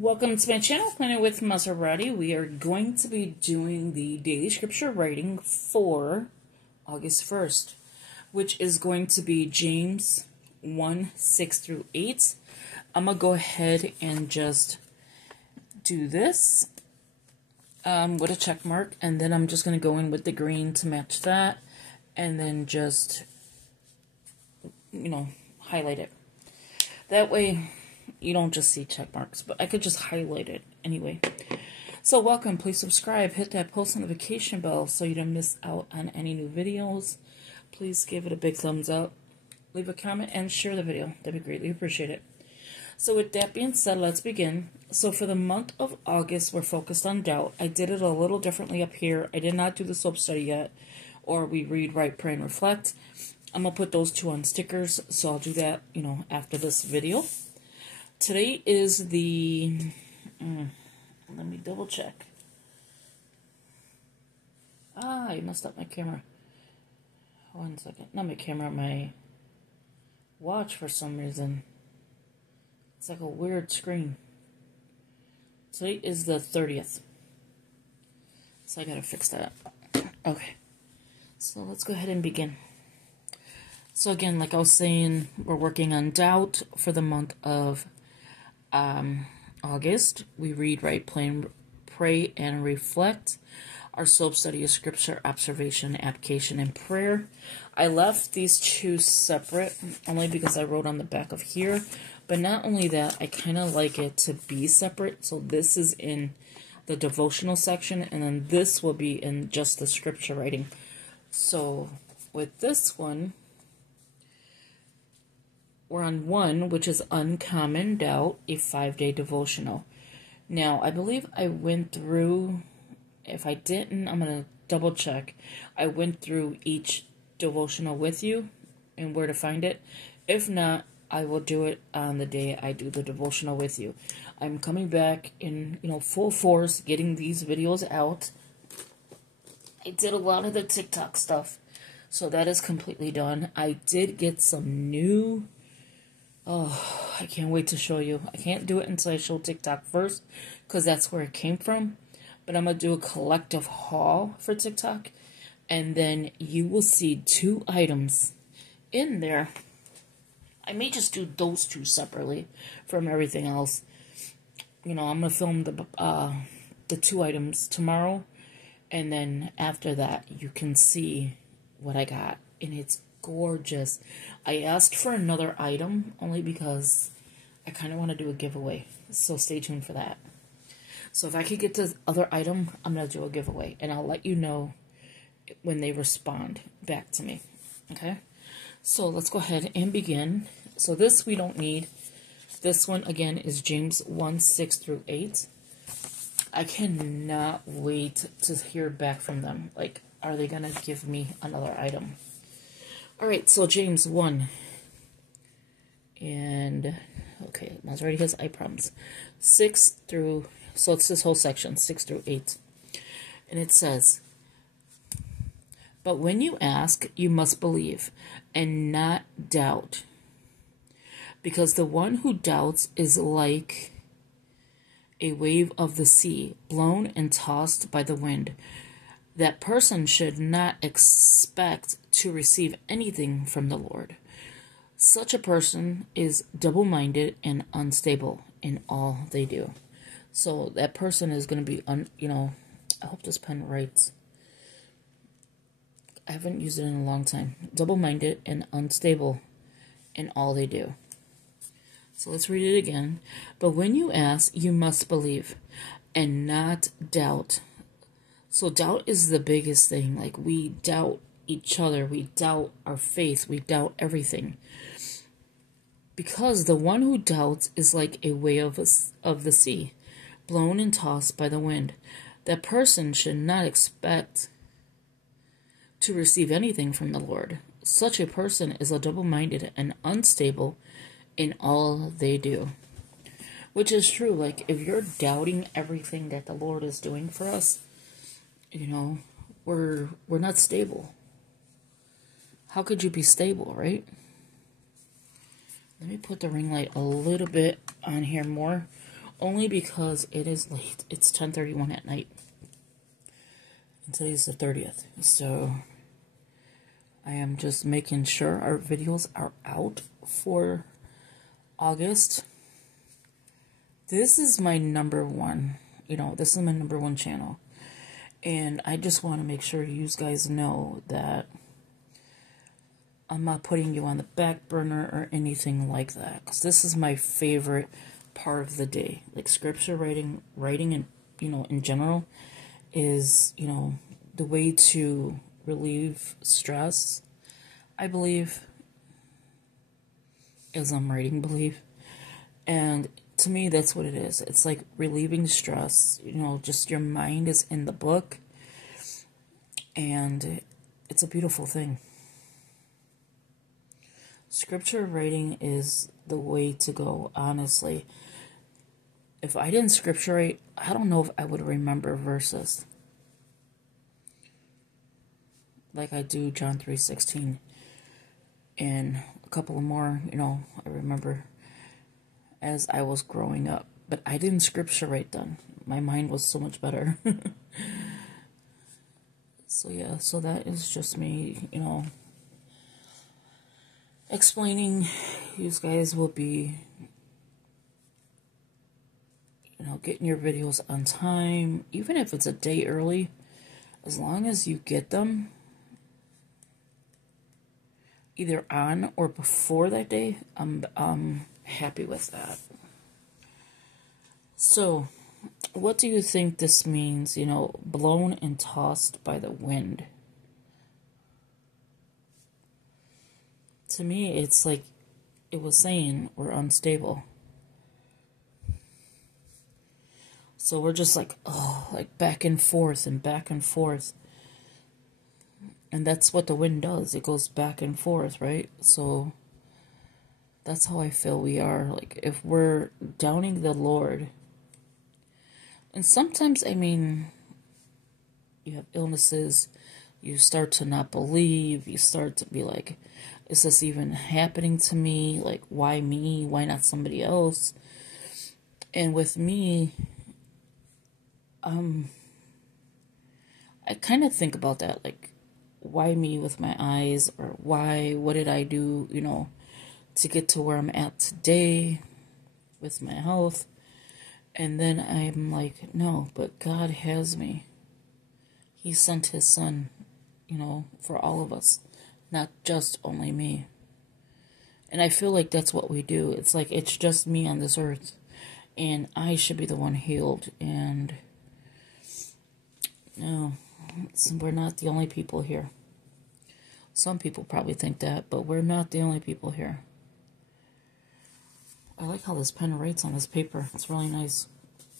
Welcome to my channel, Planning with Maserati. We are going to be doing the daily scripture writing for August 1st, which is going to be James 1, 6 through 8. I'm going to go ahead and just do this with a check mark, and then I'm just going to go in with the green to match that, and then just, highlight it. That way you don't just see check marks, but I could just highlight it anyway. So welcome, please subscribe, hit that post notification bell so you don't miss out on any new videos. Please give it a big thumbs up, leave a comment, and share the video. That'd be greatly appreciated. So with that being said, let's begin. So for the month of August, we're focused on doubt. I did it a little differently up here. I did not do the soap study yet, or we read, write, pray, and reflect. I'm going to put those two on stickers, so I'll do that, after this video. Today is the, let me double check. I messed up my camera. 1 second. Not my camera, my watch for some reason. It's like a weird screen. Today is the 30th. So I gotta fix that. Okay. So let's go ahead and begin. So again, like I was saying, we're working on doubt for the month of August. We read, write, pray, and reflect. Our soap study is scripture, observation, application, and prayer. I left these two separate only because I wrote on the back of here. But not only that, I kind of like it to be separate. So this is in the devotional section, and then this will be in just the scripture writing. So with this one, we're on 1, which is Uncommon Doubt, a 5-day devotional. Now, I believe I went through, if I didn't, I'm going to double check. I went through each devotional with you and where to find it. If not, I will do it on the day I do the devotional with you. I'm coming back in, full force, getting these videos out. I did a lot of the TikTok stuff, so that is completely done. I did get some new... Oh, I can't wait to show you. I can't do it until I show TikTok first, because that's where it came from. But I'm going to do a collective haul for TikTok, and then you will see 2 items in there. I may just do those 2 separately from everything else. I'm going to film the 2 items tomorrow, and then after that, you can see what I got, and it's gorgeous. I asked for another item only because I kind of want to do a giveaway, so stay tuned for that. So if I could get the other item, I'm going to do a giveaway, and I'll let you know when they respond back to me. Okay? So let's go ahead and begin. So this we don't need. This one, again, is James 1, 6 through 8. I cannot wait to hear back from them. Like, are they going to give me another item? Alright, so James 1. And, okay, Maserati has I promise. 6 through, so it's this whole section, 6 through 8. And it says, "But when you ask, you must believe, and not doubt. Because the one who doubts is like a wave of the sea, blown and tossed by the wind. That person should not expect to receive anything from the Lord. Such a person is double-minded and unstable in all they do." So that person is going to be, I hope this pen writes. I haven't used it in a long time. Double-minded and unstable in all they do. So let's read it again. "But when you ask, you must believe and not doubt." So doubt is the biggest thing. Like, we doubt each other. We doubt our faith. We doubt everything. Because the one who doubts is like a wave of the sea, blown and tossed by the wind. That person should not expect to receive anything from the Lord. Such a person is a double-minded and unstable in all they do. Which is true. Like, if you're doubting everything that the Lord is doing for us, we're not stable. How could you be stable, right? Let me put the ring light a little bit on here more. only because it is late. It's 10:31 at night. And today's the 30th. So I am just making sure our videos are out for August. This is my number one, this is my number one channel. And I just want to make sure you guys know that I'm not putting you on the back burner or anything like that. Because this is my favorite part of the day. Like scripture writing and, in general is, the way to relieve stress, I believe, as I'm writing, believe. And to me, that's what it is. It's like relieving stress, just your mind is in the book. And it's a beautiful thing. Scripture writing is the way to go, honestly. If I didn't scripture write, I don't know if I would remember verses. Like I do John 3:16. And a couple of more, I remember as I was growing up. But I didn't scripture write then. My mind was so much better. So yeah, so that is just me, explaining. You guys will be, getting your videos on time, even if it's a day early, as long as you get them either on or before that day, I'm happy with that. So, what do you think this means, blown and tossed by the wind? To me, it's like it was saying we're unstable. So we're just like back and forth and back and forth. And that's what the wind does. It goes back and forth, right? So that's how I feel we are. Like if we're doubting the Lord. And sometimes, you have illnesses. You start to not believe. You start to be like, is this even happening to me? Like, why me? Why not somebody else? And with me, I kind of think about that, like, why me with my eyes, or what did I do, to get to where I'm at today with my health? And then I'm like, no, but God has me. He sent his son, for all of us, not just only me. And I feel like that's what we do. It's like, it's just me on this earth, and I should be the one healed. And no, we're not the only people here. Some people probably think that, but we're not the only people here. I like how this pen writes on this paper. It's really nice.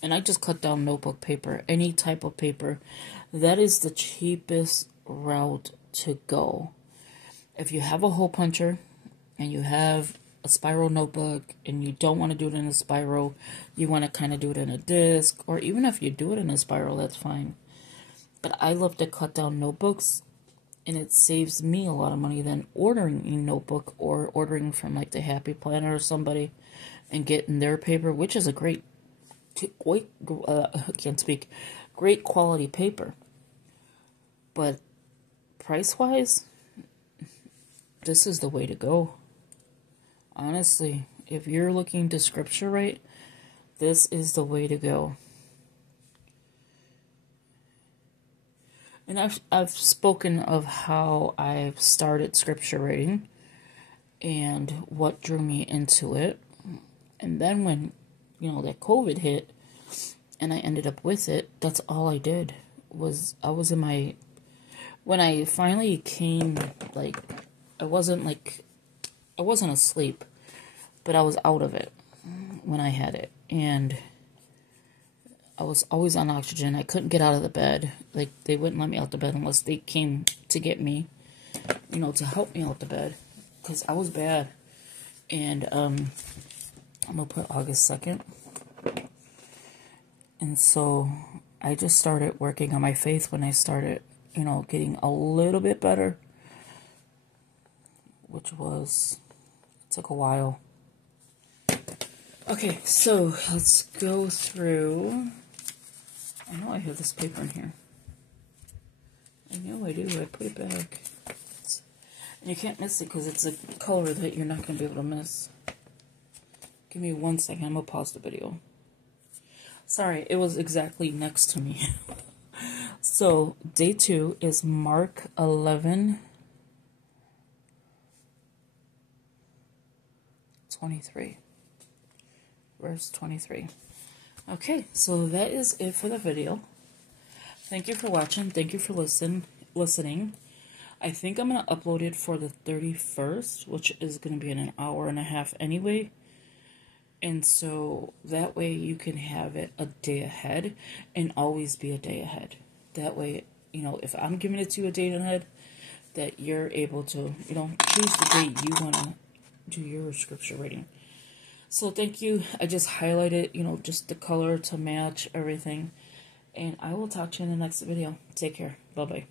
And I just cut down notebook paper, any type of paper. That is the cheapest route to go. If you have a hole puncher and you have a spiral notebook and you don't want to do it in a spiral, you want to kind of do it in a disc, or even if you do it in a spiral, that's fine. But I love to cut down notebooks, and it saves me a lot of money than ordering a notebook or ordering from like the Happy Planner or somebody and getting their paper, which is a great quality paper. But price-wise, this is the way to go. Honestly, if you're looking to scripture write, this is the way to go. And I've spoken of how I've started scripture writing and what drew me into it. And then when, that COVID hit and I ended up with it, that's all I did. When I finally came, like, I wasn't asleep, but I was out of it when I had it. And I was always on oxygen. I couldn't get out of the bed. Like, they wouldn't let me out the bed unless they came to get me, to help me out the bed. Because I was bad. And, I'm going to put August 2nd. And so, I just started working on my faith when I started, getting a little bit better. Which took a while. Okay, so let's go through. I know I have this paper in here. I know I do. I put it back. And you can't miss it because it's a color that you're not going to be able to miss. Give me 1 second. I'm going to pause the video. Sorry, it was exactly next to me. So, day 2 is Mark 11:23. Verse 23. Okay, so that is it for the video. Thank you for watching. Thank you for listening. I think I'm going to upload it for the 31st, which is going to be in an hour and a half anyway. And so that way you can have it a day ahead and always be a day ahead. That way, you know, if I'm giving it to you a day ahead, that you're able to, you know, choose the day you want to do your scripture reading. So thank you. I just highlighted, you know, just the color to match everything. And I will talk to you in the next video. Take care. Bye-bye.